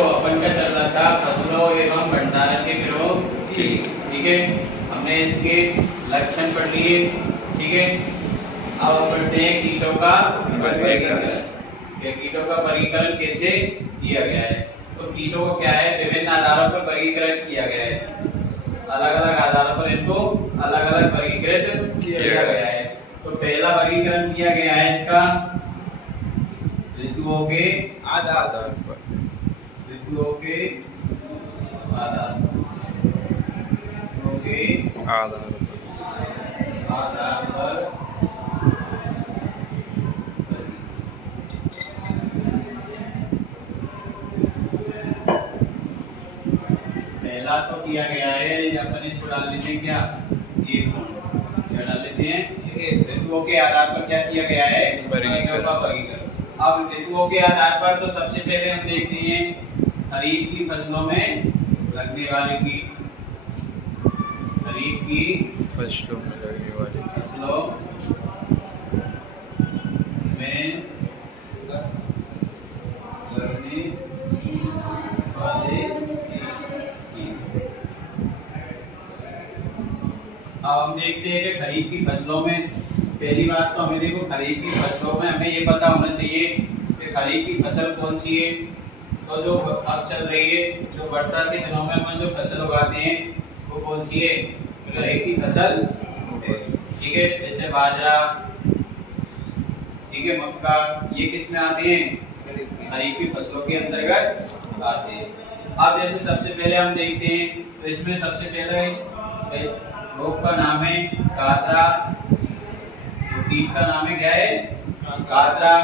देखो अपन का चल रहा था फसलों एवं भंडारण के गिरोह की, ठीक है। हमने इसके लक्षण पढ़ लिए, ठीक है। अब हम पढ़ते हैं कीटों का वर्गीकरण। कीटों का वर्गीकरण कैसे किया गया है। तो कीटों को क्या है, विभिन्न आधारों पर वर्गीकरण किया गया है। अलग अलग आधारों पर इनको अलग अलग वर्गीकृत किया गया है। तो पहला वर्गीकरण किया गया है इसका ऋतुओं के आधार पर। ऋतुओं के आधार पर पहला तो किया गया है, अपन इसको डाल लेते हैं, क्या डाल लेते हैं, ऋतुओं के आधार पर क्या किया गया है, वर्गीकरण। अब ऋतुओं के आधार पर तो सबसे पहले हम देखते हैं खरीफ की फसलों में लगने वाले कीट। खरीफ की फसलों में लगने वाले फसलों में लगने वाले अब हम देखते हैं कि खरीफ की फसलों में पहली बात तो हमें देखो, खरीफ की फसलों में हमें ये पता होना चाहिए कि खरीफ की फसल कौन सी है। तो जो अब चल रही है, जो बरसात के दिनों में हम जो फसल उगाते हैं वो कौन सी है, खरीफ की फसल, ठीक है। जैसे बाजरा, ठीक है, मक्का, ये किस में आते हैं, खरीफ की फसलों के अंतर्गत आते हैं। अब जैसे सबसे पहले हम देखते हैं तो इसमें सबसे पहले रोग का नाम है कातरा। कीट का नाम है क्या है, कातरा।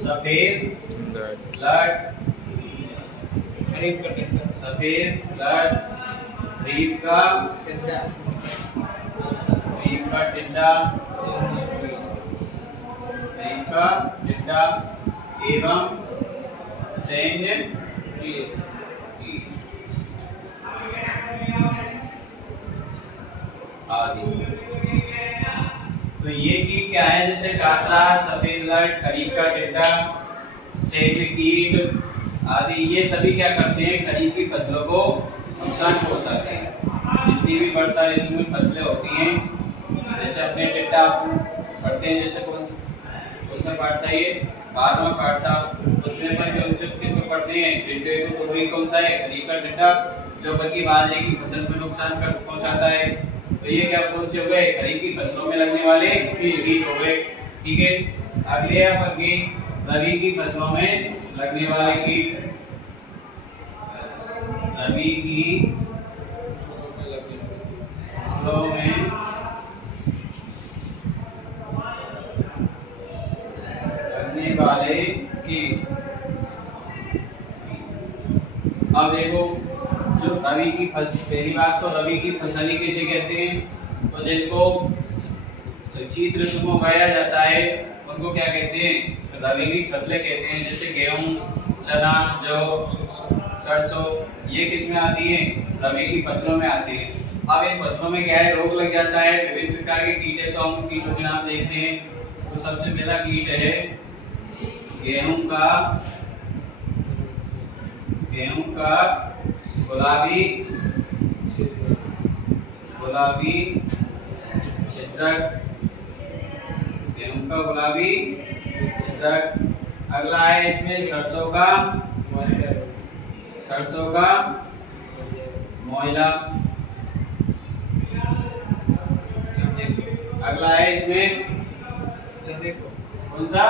सफेद लट, सफेद लट, खरीफ का टिड्डा, खरीफ का टिड्डा एवं सैन्य आदि। तो ये कीट क्या है, जैसे कातरा, सफेद लट, खरीफ का टिड्डा, सैन्य कीट आदि, ये सभी क्या करते हैं, खरीफ की फसलों को नुकसान पहुंचाते हैं। जितनी भी वर्षा ऋतु में फसलें होती हैं, जैसे अपने टिड्डा पढ़ते हैं, जैसे कौन सा पढ़ता है, ये 12वां पढ़ता, उसमें अपन किसको पढ़ते हैं, टिड्डे को। तो वही कौन सा है, खरीफ का टिड्डा, जो बल्कि बाजरे की फसल में नुकसान पहुंचाता है। तो ये क्या कौन से हो गए, खरीफ की फसलों में लगने वाले कीट हो गए, ठीक है। अगले आपके रबी की फसलों में लगने वाले कीट। रबी की फसलों में लगने वाले कीट। अब देखो, जो रबी की फसल, पहली बात तो रबी की फसल ही किसे कहते हैं, तो जिनको शीत ऋतु में उगाया जाता है उनको क्या कहते हैं, रबी की फसलें कहते हैं। जैसे गेहूं, चना, जौ, सरसों, ये किस में आती है, रबी की फसलों में आती है। अब इन फसलों में क्या है, रोग लग जाता है, विभिन्न प्रकार के कीट है। तो हम कीटों के नाम देखते हैं। तो सबसे पहला कीट है गेहूं का गुलाबी छिद्रक, गेहूं का गुलाबी छिद्रक। अगला है इसमें सरसों का मोइला। अगला है इसमें कौन सा,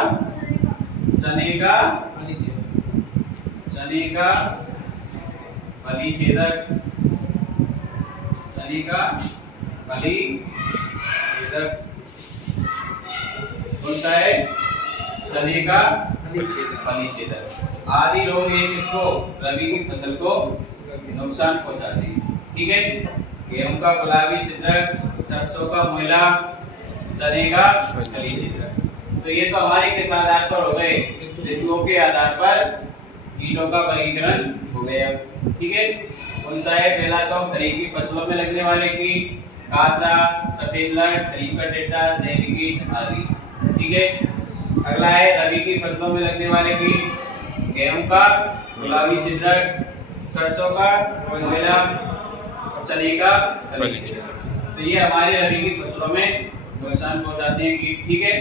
चने का फली छेदक, चने का फली छेदक। कौन सा है, चने का फली छेदक। आदि रोग ये किसको, रबी की फसल को नुकसान पहुंचाते हैं, ठीक है। गेहूं का गुलाबी छिद्रक, सरसों का मोइला, चने का फली छिद्रक। तो ये तो हमारे किस आधार पर हो गए, ऋतुओं के आधार पर कीटों का वर्गीकरण हो गया, ठीक है। कौन सा है, पहला तो खरीफ की फसलों में लगने वाले कीट, कातरा, सफेद लट, खरीफ का टिड्डा, सैन्य कीट आदि, ठीक है। अगला है रबी की फसलों में लगने वाले कीट, गेहूं का, गुलाबी छिद्रक, सरसों का, मोयला, चने का फली छिद्रक। तो ये हमारे रबी की फसलों में नुकसान पहुंचाते हैं कीट। ठीक है,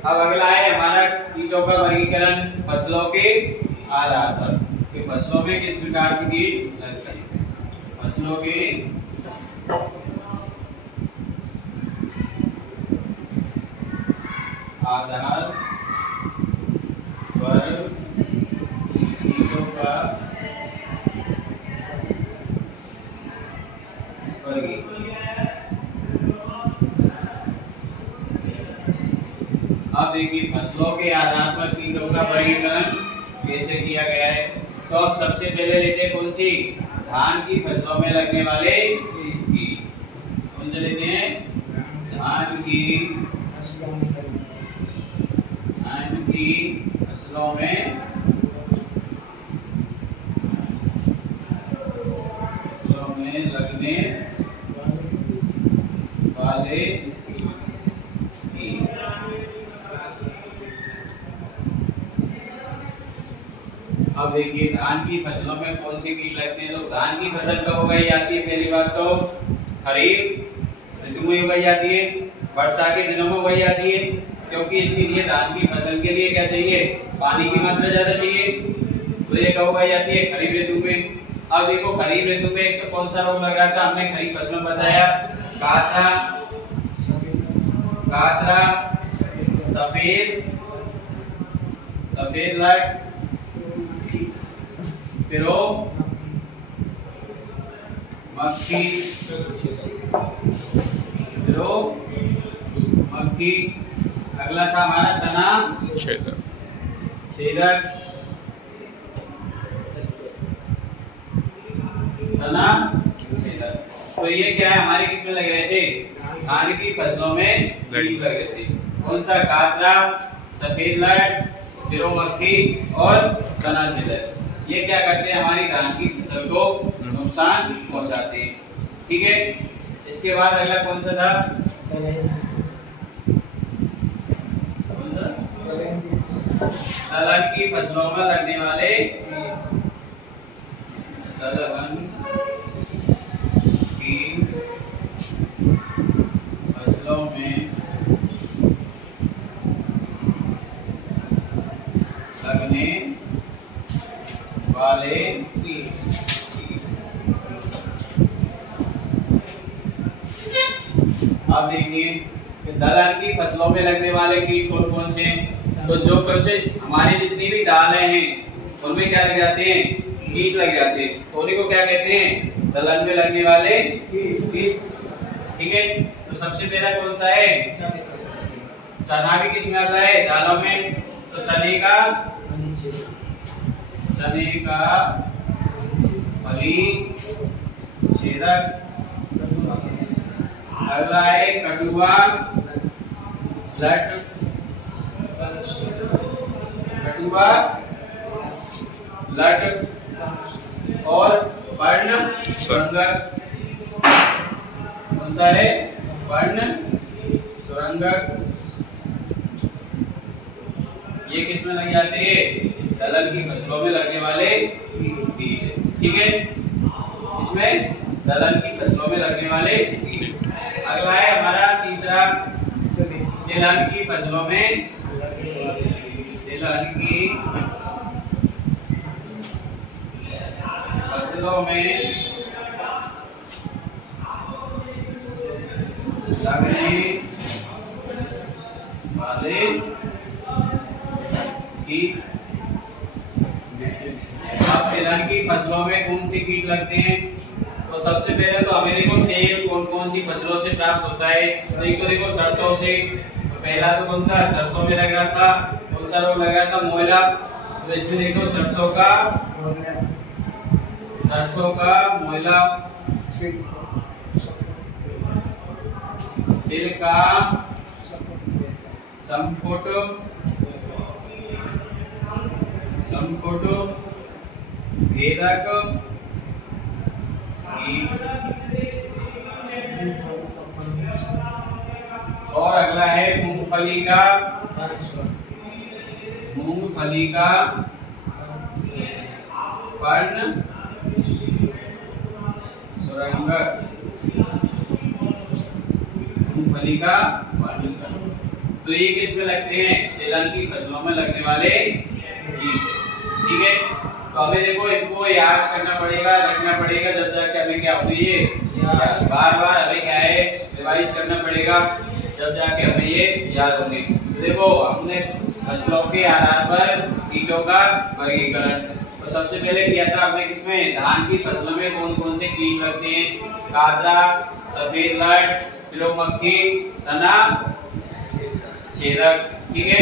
अब अगला है हमारा कीटों का वर्गीकरण फसलों के आधार पर कि फसलों में किस प्रकार के कीट लगते हैं। फसलों के आधार पर कीटों का वर्गीकरण। अब देखिए फसलों के आधार पर कीटों का वर्गीकरण कैसे किया गया है। तो अब सबसे पहले लेते हैं कौन सी, धान की फसलों में लगने वाले कीट। कौन से लेते हैं, धान की फसलों में लगने वाले कीट। अब देखिए धान की फसलों में कौन सी कीट लगते हैं। तो धान की फसल कब उगाई जाती है, पहली बात तो खरीफ ऋतु में उगाई जाती है, वर्षा के दिनों में उगाई जाती है, क्योंकि इसके लिए धान की फसल के लिए क्या चाहिए, पानी की मात्रा ज्यादा चाहिए। तो ये कब उगाई जाती है, खरीफ ऋतु में। अब देखो खरीफ ऋतु में एक तो कौन सा रोग लग रहा था, हमने खरीफ फसल में बताया, कातरा, सफेद लट, फिरो मक्खी, अगला था हमारा तना छेदक। तो ये क्या है, हमारे किसमें लग रहे थे, धान की फसलों में कीट लग रहे थे। कौन सा, कातरा, सफेद लट, फिरो मक्खी और तना छेदक। ये क्या करते हैं, हमारी धान की फसल को नुकसान पहुंचाते हैं। ठीक है, इसके बाद अगला कौन सा था, दलहन की फसलों में लगने वाले, दलहन की फसलों में लगने वाले अब देखिए दलहन की फसलों में लगने वाले कीट कौन कौन से हैं। तो जो कौन से हमारी जितनी भी दालें हैं उनमें क्या लग जाते हैं, कीट लग जाते हैं। तो उन्हीं को क्या कहते हैं, दलहन में लगने वाले कीट। ठीक है, तो सबसे पहला कौन सा है, चना भी किसमें आता है, दालों में। तो चने का फली छेदक। अगला है कटुआ लट, और पर्ण सुरंगक। कौन सा है, पर्ण सुरंगक। ये किसमें लग जाते हैं, दलहन की फसलों में लगने वाले कीट। ठीक है, इसमें दलहन की फसलों में लगने वाले कीट। अगला है हमारा तीसरा, तिलहन की फसलों में लगने वाले कीट। अब तिलहन की फसलों में कौन सी कीट लगते हैं। तो सबसे पहले तो हमें देखो तेल कौन कौन सी फसलों से प्राप्त होता है। तो देखो सरसों से। तो पहला तो कौन सा, सरसों में लग रहा था, कौन सा रोग लग रहा था, मोयला। तो इसमें देखो सरसों का मोयला, तिल का संपुट, भेदक और अगला है मूंगफली का पर्ण सुरंगक। मूंगफली का पर्ण सुरंगक। तो ये किस में लगते हैं? तिलहन की फसलों में लगने वाले कीट। ठीक है, तो हमें देखो इनको याद करना पड़ेगा, रखना पड़ेगा, जब जाके हमें क्या होगी ये बार बार हमें क्या है रिवाइज करना पड़ेगा, जब जाके हमें ये याद होंगे। तो देखो हमने फसलों के आधार पर कीटों का वर्गीकरण तो सबसे पहले किया था हमने किसमें? धान की फसलों में कौन कौन से कीट लगते हैं? कादरा, सफेद लट, पिलो मक्खी, तना छेदक। ठीक है,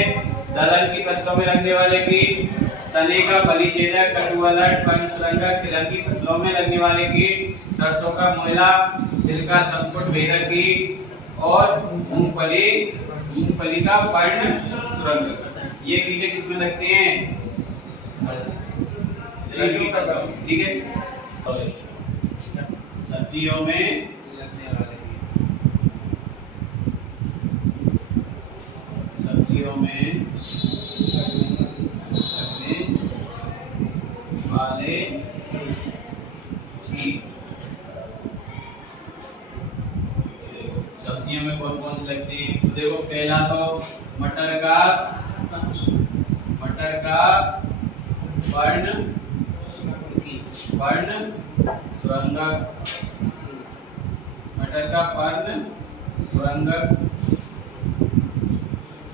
दलहन की फसलों में लगने वाले कीट चने का बली छेदक, कटुआ लट, पर्ण सुरंगक। तिलहन की फसलों में लगने वाले कीट सरसों का मोइला, तिल का संपुट भेदक कीट और मूंगफली का पर्ण सुरंगक। ये कीट किसमें लगते हैं? ठीक है, सब्जियों में लगने वाले सब्जियों में कौन कौन से लगते हैं? तो देखो पहला तो मटर का पर्ण सुरंगक। मटर का पर्ण सुरंगक।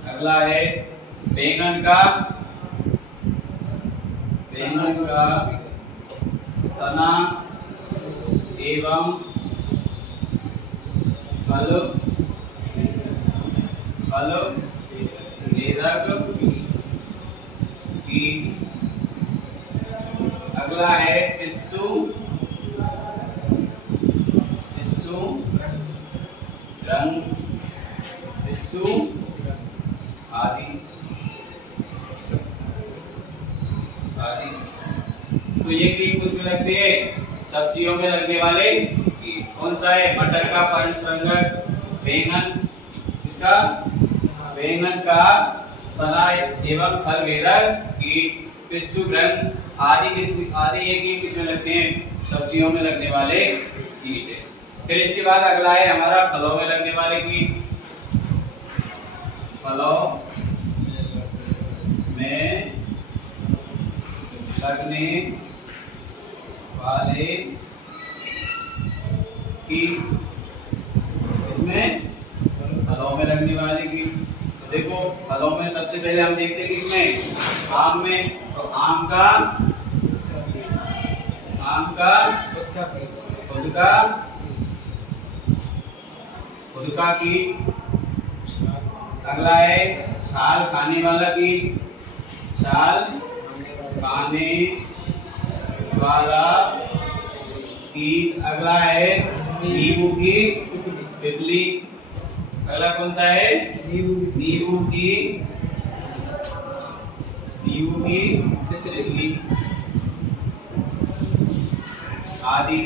अगला है बैंगन का तना एवं फल भेदक कीट। अगला है पिस्सू आदि। तो ये कीट किसमें लगते हैं? सब्जियों में लगने वाले कीट। कौन सा है? मटर का पर्ण सुरंगक, बैंगन का तना एवं फल भेदक कीट, पिस्सू आदि ये कीट किसमें लगते हैं? सब्जियों में लगने वाले कीट है। फिर इसके बाद अगला है हमारा फलों में लगने वाले कीट। फलों में लगने वाले कीट। इसमें फलों में लगने वाले कीट। तो देखो फलों में सबसे पहले हम देखते हैं किसमें? आम में। तो आम का खुद का कीट। अगला है छाल खाने वाला कीट। अगला है नींबू की तितली। अगला कौन सा है? नींबू की तितली आदि।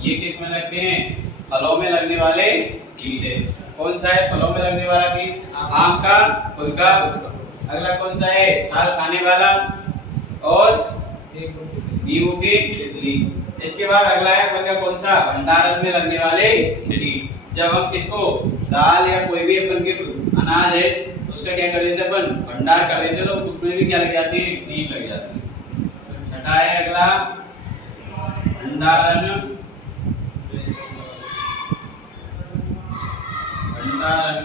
ये किस में लगते हैं? फलों में लगने वाले कीट है। कौन सा है फलों में लगने वाला कीट? आम का खुद का। अगला कौन सा है? छाल खाने वाला और नींबू की तितली। इसके बाद अगला है अपन का कौन सा? भंडारण में लगने वाले कीट। जब हम किसको दाल या कोई भी अपन के अनाज है तो उसका क्या कर देते अपन? भंडार कर देते, तो उसमें भी क्या लग जाती है? कीट लग जाती है। छठा है अगला भंडारण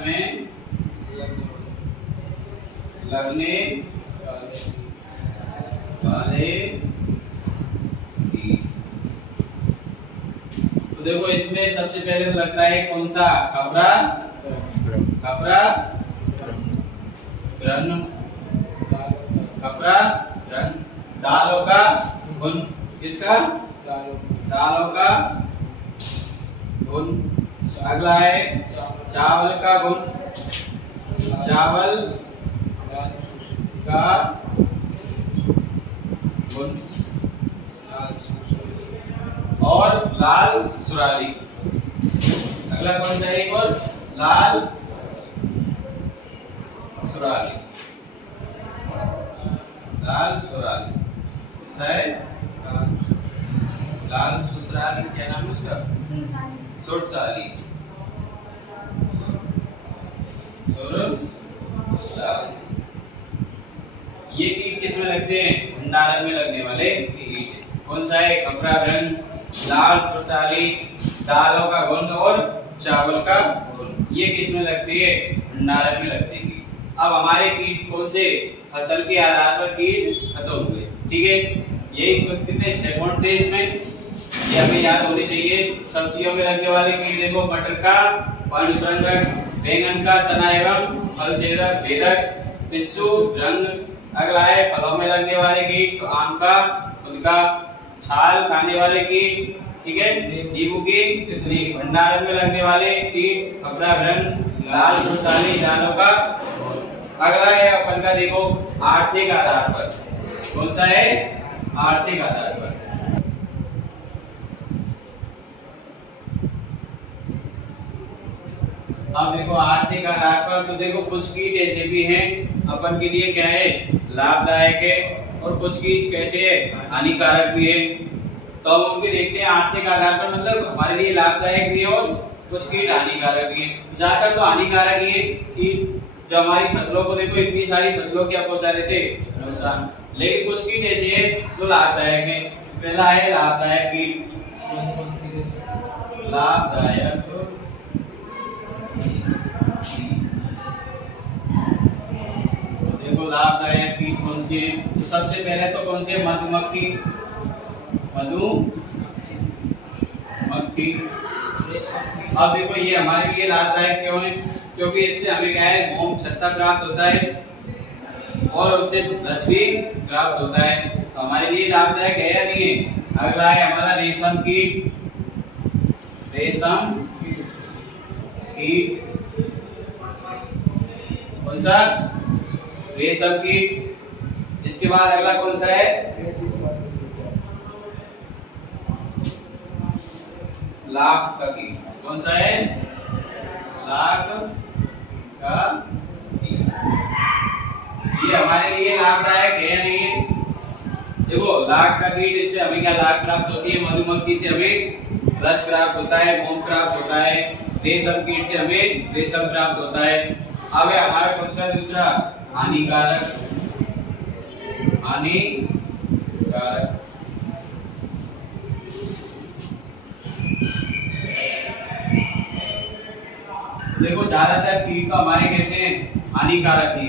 में लगने वाले कीट। तो देखो इसमें सबसे पहले तो लगता है कौन सा? कपड़ा दालों का गुण। किसका? दालों का गुण। अगला है चावल का गुण। चावल का गुण और लाल सुराली। अगला कौन सा है? और लाल सुराली, लाल सुराली है, लाल सुराली, क्या नाम है उसका? सुरसाली, सुरसाली। ये कीट किस में लगते हैं? भंडारण में लगने वाले कीट। कौन सा है? खपरा भृंग, लाल सुरसाली, दालों का घुन और चावल का घुन, ये किस में लगती है? भंडारण में लगते हैं। अब हमारे कीट कौन से? फसल के आधार पर कीट खत्म हुए, ठीक है। यही कितने 6 पॉइंट थे इसमें, ये हमें याद होनी चाहिए। सब्जियों में लगने वाले कीट देखो, मटर का पर्णसंरक्षक, बैंगन का तना एवं फल छेदक भेदक, पिस्सू रंग। अगला है फलों में लगने वाले कीट, तो आम का खुद का छाल खाने वाले कीट, ठीक है। नींबू की तितली। भंडारण में लगने वाले कीट, खपरा भृंग, लाल सुरसाली, दालों का। अगला है अपन का देखो आर्थिक आधार पर, कौन सा है? आर्थिक आधार पर। अब देखो आर्थिक आधार पर, तो देखो कुछ कीट ऐसे भी हैं अपन के लिए क्या है? लाभदायक है, और कुछ कीट कैसे है? हानिकारक भी है। तो हम उनके देखते हैं आर्थिक आधार पर, मतलब हमारे लिए लाभदायक भी है और कुछ कीट हानिकारक भी है। ज्यादातर तो हानिकारक ही है कि जो हमारी फसलों को देखो, इतनी सारी फसलों क्या पहुंचा रहे थे? नुकसान। लेकिन कुछ कीट ऐसे है जो लाभदायक है। पहला है लाभदायक कीट, लाभदायक। देखो लाभदायक कीट कौन से? तो सबसे पहले तो कौन से? मधुमक्खी, मधुमक्खी। अब देखो ये हमारे लिए लाभदायक क्यों है? क्योंकि इससे हमें क्या है? मोम छत्ता प्राप्त होता है और उससे रस भी प्राप्त होता है, तो हमारे लिए लाभदायक है या नहीं है? अगला है हमारा रेशम कीट, रेशम कीट। कौन सा? रेशम कीट। इसके बाद अगला कौन सा है? लाख का कीट। कौन सा है? लाख का कीट। ये हमारे लिए लाभदायक है या नहीं है? देखो लाख का कीट, इससे हमें क्या लाभ प्राप्त होती है? मधुमक्खी से हमें रस प्राप्त होता है, मोम प्राप्त होता है। रेशम कीट से हमें रेशम प्राप्त होता है। अब है हमारा कौन सा? दूसरा हानिकारक, हानिकारक। देखो ज्यादातर कीट तो हमारे कैसे हैं? हानिकारक ही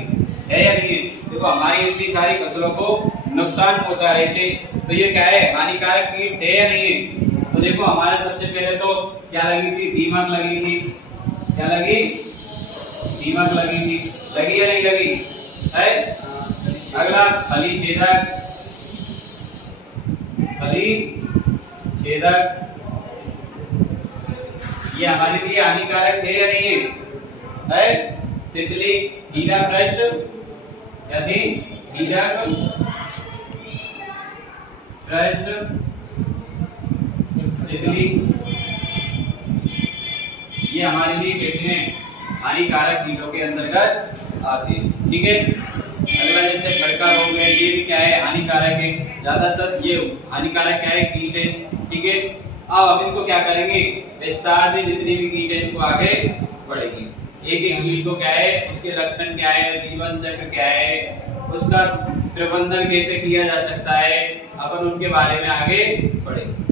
है या नहीं है? देखो हमारी इतनी सारी फसलों को नुकसान पहुंचा रहे थे, तो ये क्या है? हानिकारक कीट है या नहीं है? तो देखो हमारे सबसे पहले तो क्या लगी थी? दीमक लगी थी। क्या लगी? दीमक लगी थी। लगी या नहीं लगी? है। अगला फली छेदक, फली छेदक। ये हमारे लिए हानिकारक है या नहीं है? तितली, हीरा पृष्ठ, यदि हीरक पृष्ठ तितली, ये हमारे लिए कैसे हैं? हानिकारक कीटों के अंतर्गत आते हैं, ठीक है। अगला जैसे खड़का रोग है, ये भी क्या है? हानिकारक है। ज्यादातर ये हानिकारक क्या है? कीट है, ठीक है। अब हम इनको क्या करेंगे? विस्तार से जितनी भी कीट है इनको आगे बढ़ेगी। एक एक कीट को क्या है? उसके लक्षण क्या है? जीवन चक्र क्या है? उसका प्रबंधन कैसे किया जा सकता है? अपन उनके बारे में आगे बढ़ेंगे।